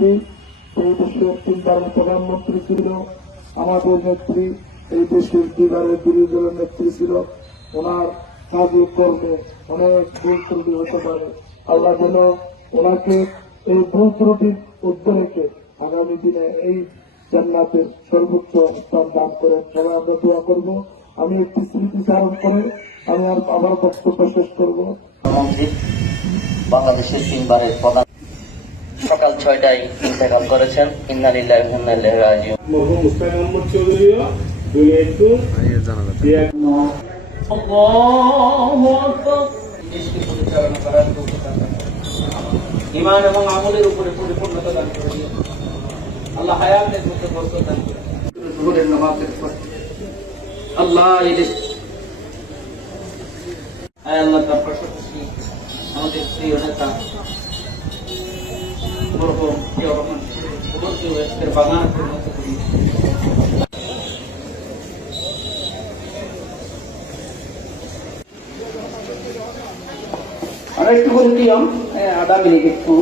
নেত্রী, এই দেশের তিনবারের প্রধানমন্ত্রী ছিল, আমাদের নেত্রী, এই দেশের দুইবারের বিরোধী দলের নেত্রী ছিল। ওনার কাজে কর্মে অনেক ভুল ত্রুটি হতে পারে। আল্লাহ যেন ওনাকে এই ভুল ত্রুটির রেখে আগামী দিনে এই জান্নাতের সর্বোচ্চ স্থান দান করে সবাই আমরা দোয়া করব। আমি একটি স্মৃতিচারণ করে আমি আর আবার বক্তব্য শেষ করব। বাংলাদেশের তিনবারের প্রধান সকাল ছয়টায় ইন্তেকাল করেছেন। ইন্নালিল্লাহ ইমান এবং আমলের উপরে পরিপূর্ণতা দান করে আল্লাহ হায়াতের মধ্যে বরকত দান করে আল্লাহ আল্লাহ তার আমাদের প্রিয় নেতা প্রিয় রহমান বাগান আর একটু দিও আধা মিনিট একটু।